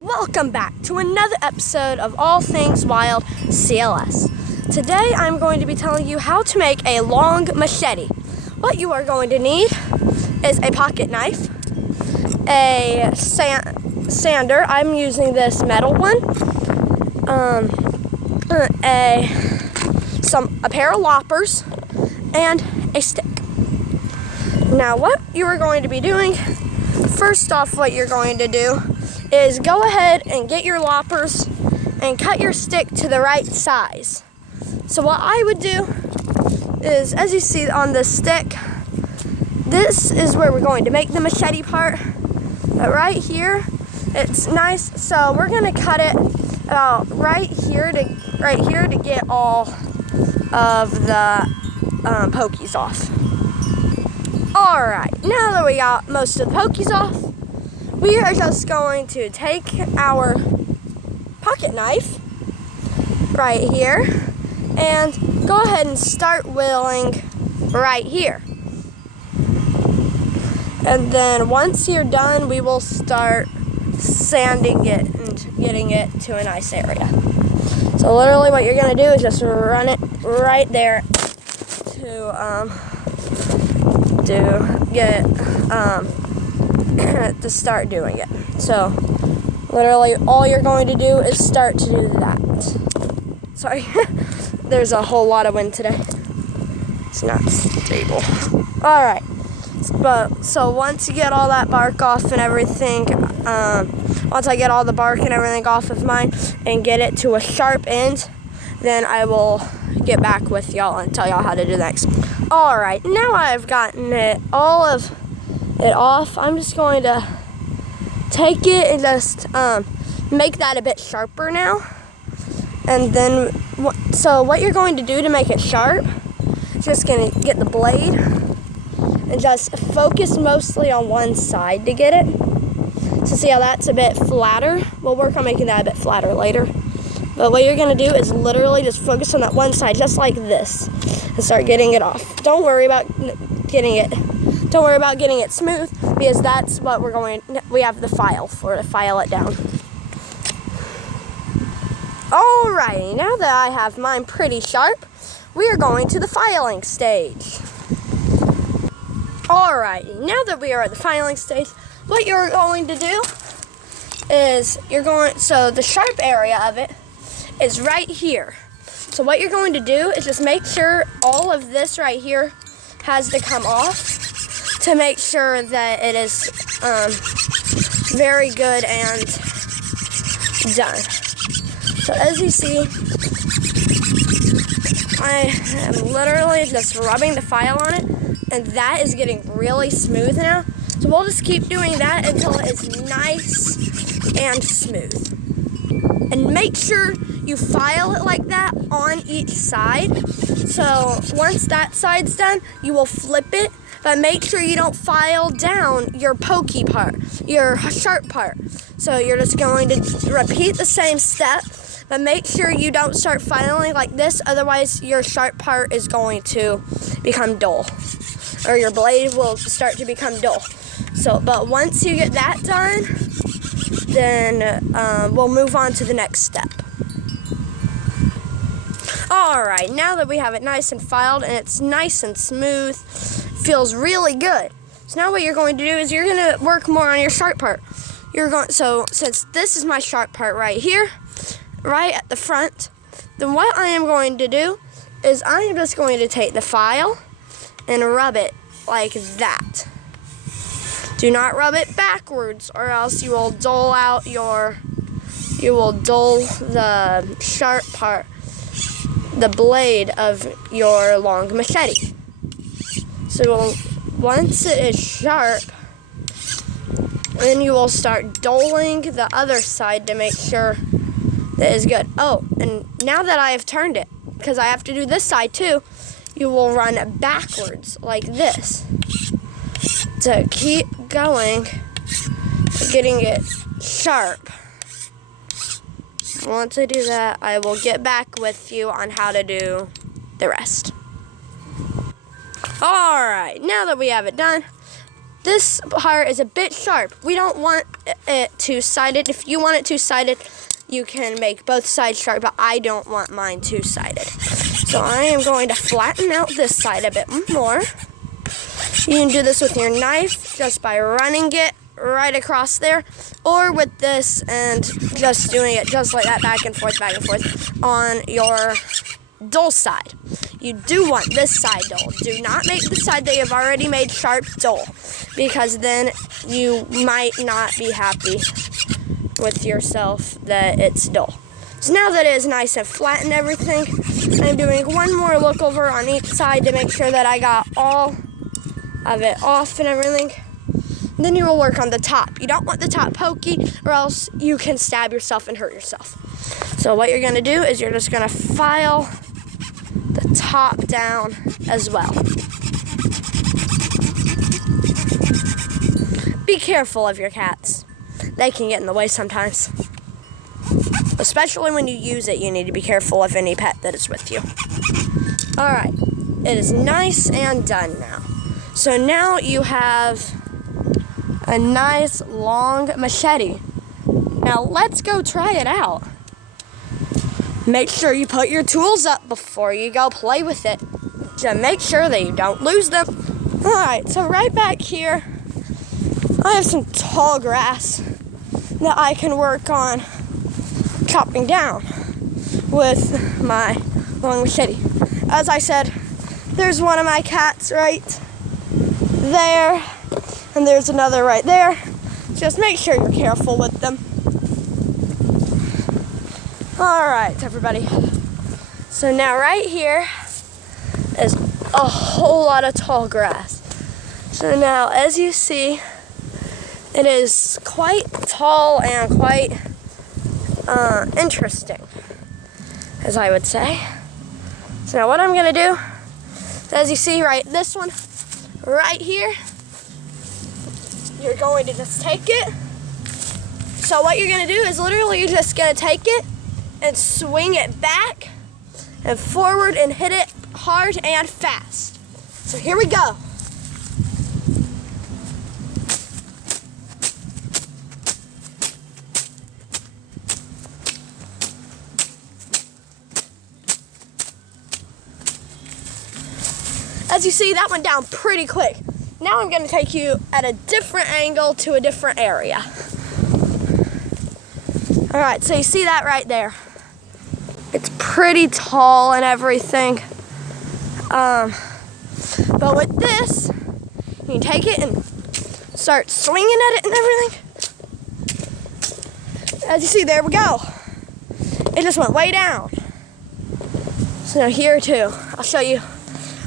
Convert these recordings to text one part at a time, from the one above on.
Welcome back to another episode of All Things Wild-CLS. Today I'm going to be telling you how to make a long machete. What you are going to need is a pocket knife, a sander, I'm using this metal one, a pair of loppers, and a stick. Now what you are going to be doing, first off what you're going to do is go ahead and get your loppers and cut your stick to the right size. So what I would do is, as you see on the stick, this is where we're going to make the machete part. But right here, it's nice. So we're gonna cut it about right here to get all of the pokies off. All right, now that we got most of the pokies off, we are just going to take our pocket knife right here and go ahead and start whittling right here. And then once you're done, we will start sanding it and getting it to a nice area. So literally what you're gonna do is just run it right there to start doing it. So literally all you're going to do is start to do that. Sorry, there's a whole lot of wind today. It's not stable. All right, so once you get all that bark off and everything, once I get all the bark and everything off of mine and get it to a sharp end, then I will get back with y'all and tell y'all how to do next. All right, now I've gotten all of it off, I'm just going to take it and just make that a bit sharper now. And then, so what you're going to do to make it sharp, just going to get the blade and just focus mostly on one side to get it. So see how that's a bit flatter? We'll work on making that a bit flatter later. But what you're going to do is literally just focus on that one side, just like this, and start getting it off. Don't worry about getting it smooth, because that's what we have the file for, to file it down. Alrighty, now that I have mine pretty sharp, we are going to the filing stage. Alrighty, now that we are at the filing stage, what you're going to do is so the sharp area of it is right here. So what you're going to do is just make sure all of this right here has to come off to make sure that it is very good and done. So as you see, I am literally just rubbing the file on it, and that is getting really smooth now. So we'll just keep doing that until it's nice and smooth. And make sure you file it like that on each side. So once that side's done, you will flip it, but make sure you don't file down your pokey part, your sharp part. So you're just going to repeat the same step, but make sure you don't start filing like this, otherwise your sharp part is going to become dull, or your blade will start to become dull. So, but once you get that done, then we'll move on to the next step. Alright, now that we have it nice and filed and it's nice and smooth, feels really good. So now what you're going to do is you're going to work more on your sharp part. So since this is my sharp part right here, right at the front, then what I am going to do is I am just going to take the file and rub it like that. Do not rub it backwards, or else you will dull the sharp part, the blade of your long machete. So once it is sharp, then you will start dulling the other side to make sure that it's good. Oh, and now that I have turned it, because I have to do this side too, you will run backwards like this to keep going, getting it sharp. Once I do that, I will get back with you on how to do the rest. Alright, now that we have it done, this part is a bit sharp. We don't want it two-sided. If you want it two-sided, you can make both sides sharp, but I don't want mine two-sided. So I am going to flatten out this side a bit more. You can do this with your knife just by running it right across there, or with this and just doing it just like that, back and forth on your dull side. You do want this side dull. Do not make the side that you've already made sharp dull, because then you might not be happy with yourself that it's dull. So now that it is nice and flat and everything, I'm doing one more look over on each side to make sure that I got all of it off and everything. And then you will work on the top. You don't want the top pokey, or else you can stab yourself and hurt yourself. So what you're gonna do is you're just gonna file the top down as well. Be careful of your cats. They can get in the way sometimes. Especially when you use it, you need to be careful of any pet that is with you. All right, it is nice and done now. So now you have a nice long machete. Now let's go try it out. Make sure you put your tools up before you go play with it, to make sure that you don't lose them. All right, so right back here, I have some tall grass that I can work on chopping down with my long machete. As I said, there's one of my cats right there, and there's another right there. Just make sure you're careful with them. All right, everybody. So now right here is a whole lot of tall grass. So now, as you see, it is quite tall and quite interesting, as I would say. So now what I'm gonna do, as you see right, this one right here, you're going to just take it. So what you're gonna do is literally you're just gonna take it and swing it back and forward and hit it hard and fast. So here we go. As you see, that went down pretty quick. Now I'm going to take you at a different angle to a different area. All right, so you see that right there. It's pretty tall and everything. But with this, you can take it and start swinging at it and everything. As you see, there we go. It just went way down. So now here too, I'll show you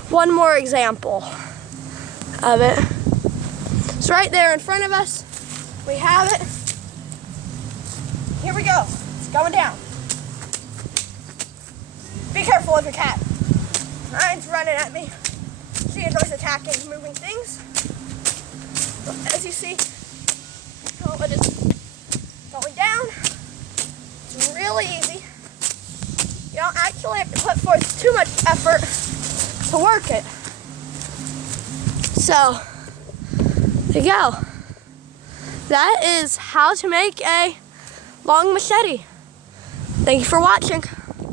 one more example of it. It's right there in front of us. We have it. Here we go. It's going down. Be careful of your cat. Ryan's running at me. She enjoys attacking moving things. As you see, it is going down. It's really easy. You don't actually have to put forth too much effort to work it. So, there you go. That is how to make a long machete. Thank you for watching.